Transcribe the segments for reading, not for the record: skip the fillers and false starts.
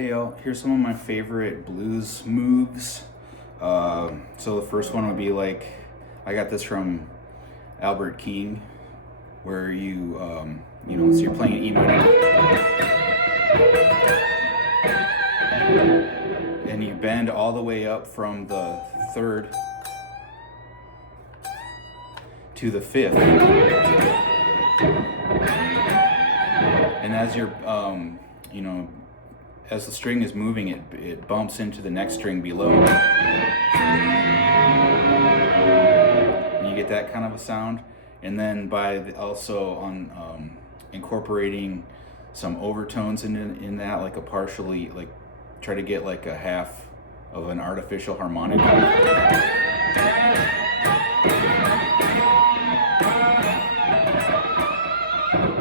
Hey, here's some of my favorite blues moves. So the first one would be like, I got this from Albert King, where so you're playing an E minor, and you bend all the way up from the third to the fifth, and as you're, as the string is moving, it bumps into the next string below. And you get that kind of a sound. And then also on incorporating some overtones in that, like a partially, like try to get like a half of an artificial harmonic.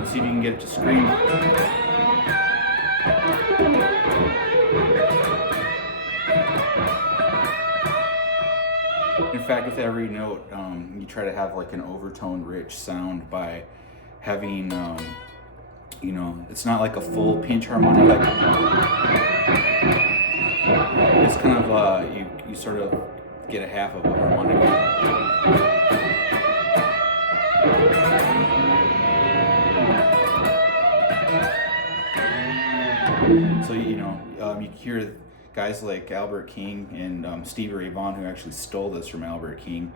See if you can get it to scream. In fact, with every note, you try to have like an overtone rich sound by having, it's not like a full pinch harmonic. Like, it's kind of, you sort of get a half of a harmonic. So, you hear guys like Albert King and Stevie Ray Vaughan, who actually stole this from Albert King,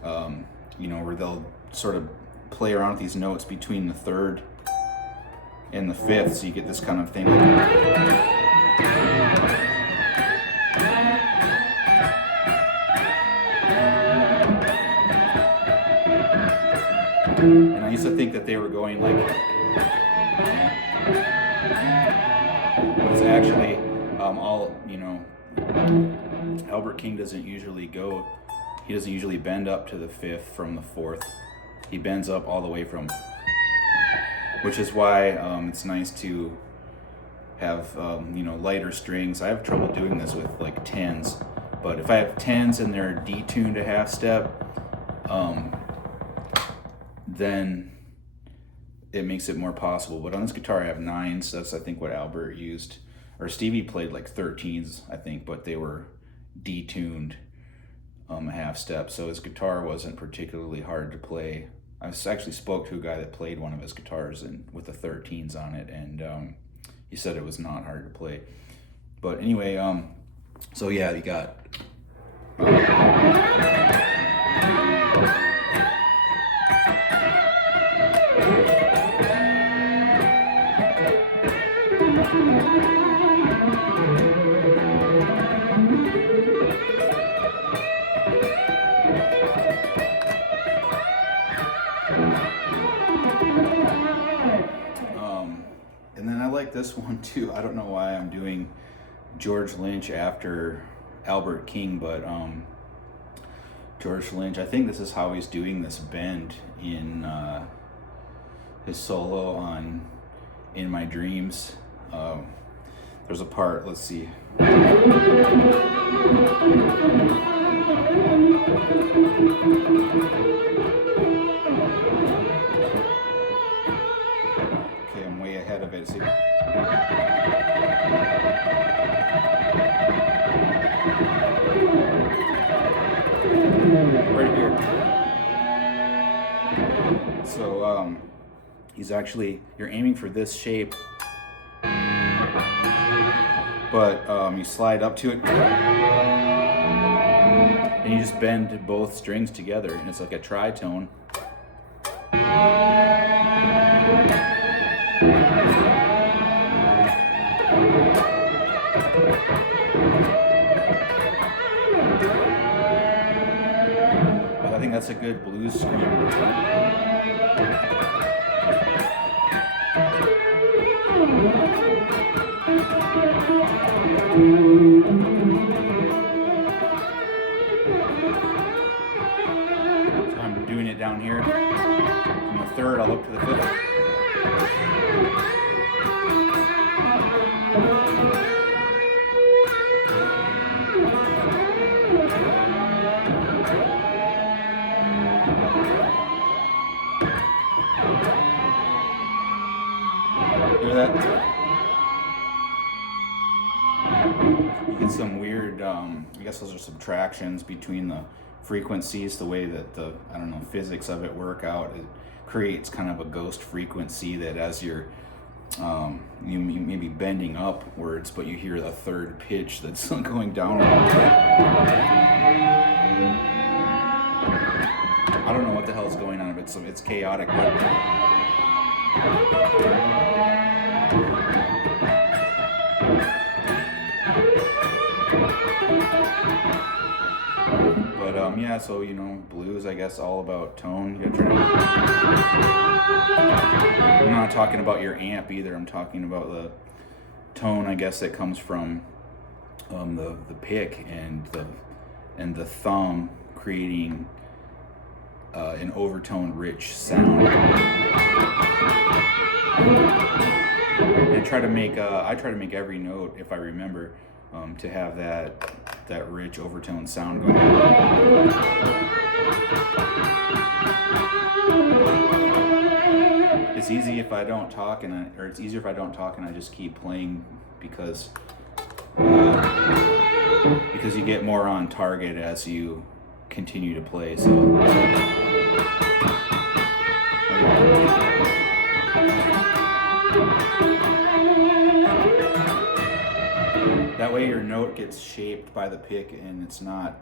where they'll sort of play around with these notes between the third and the fifth, so you get this kind of thing. And I used to think that they were going like, but it's actually Albert King doesn't usually bend up to the fifth from the fourth. He bends up all the way from, which is why it's nice to have lighter strings. I have trouble doing this with like tens, but if I have tens and they're detuned a half step, then it makes it more possible. But on this guitar I have nines. That's I think what Albert used, or Stevie played like 13s I think, but they were detuned a half step, so his guitar wasn't particularly hard to play. I actually spoke to a guy that played one of his guitars with the 13s on it, and he said it was not hard to play. But anyway, so yeah, you got and then I like this one too. I don't know why I'm doing George Lynch after Albert King, but George Lynch, I think this is how he's doing this bend in his solo on In My Dreams. There's a part, let's see. Okay, I'm way ahead of it. See? Right here. So you're aiming for this shape, but you slide up to it and you just bend both strings together, and it's like a tritone. But I think that's a good blues scream. So I'm doing it down here. From the third, I'll look to the fifth. Hear that? You get some weird, I guess those are subtractions between the frequencies, the way that the, I don't know, physics of it work out. It creates kind of a ghost frequency that as you're, you may be bending upwards, but you hear the third pitch that's going down a little bit. I don't know what the hell is going on, but it's chaotic, but yeah, so you know, blues, I guess, all about tone. You gotta try I'm not talking about your amp either. I'm talking about the tone, I guess, that comes from the pick and the thumb creating an overtone rich sound. And I try to make every note, if I remember, to have that rich overtone sound going on. It's easy if I don't talk, it's easier if I don't talk and I just keep playing, because you get more on target as you continue to play. So that way your note gets shaped by the pick, and it's not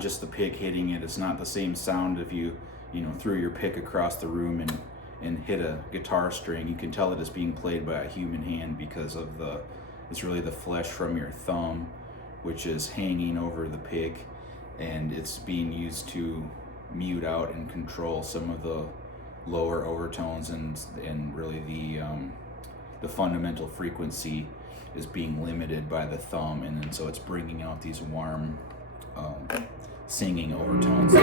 just the pick hitting it. It's not the same sound if you threw your pick across the room and hit a guitar string. You can tell it is being played by a human hand because of it's really the flesh from your thumb, which is hanging over the pick, and it's being used to mute out and control some of the lower overtones, and really the fundamental frequency is being limited by the thumb, and then so it's bringing out these warm singing overtones.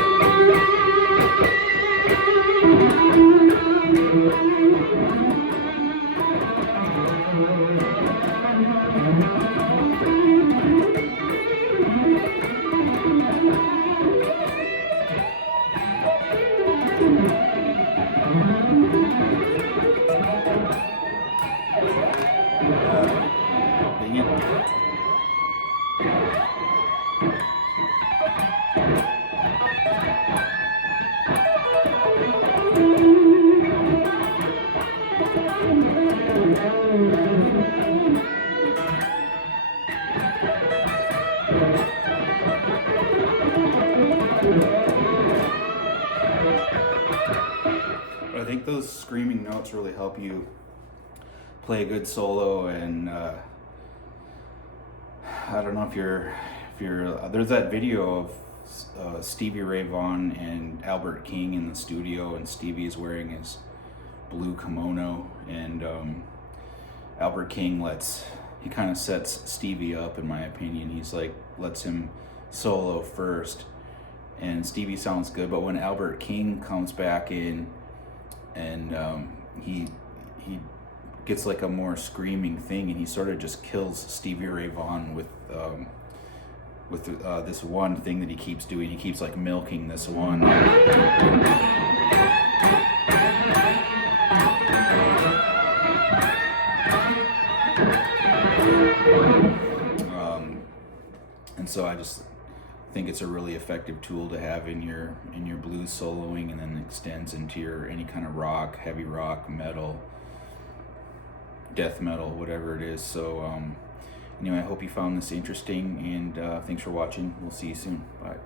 But I think those screaming notes really help you play a good solo, and I don't know if you're there's that video of Stevie Ray Vaughan and Albert King in the studio, and Stevie is wearing his blue kimono, and Albert King he kind of sets Stevie up, in my opinion. He's like, lets him solo first, and Stevie sounds good, but when Albert King comes back in and he gets like a more screaming thing, and he sort of just kills Stevie Ray Vaughan with this one thing that he keeps doing. He keeps like milking this one. And so I just think it's a really effective tool to have in your blues soloing, and then extends into your any kind of rock, heavy rock, metal, death metal, whatever it is. So anyway, I hope you found this interesting, and thanks for watching. We'll see you soon. Bye.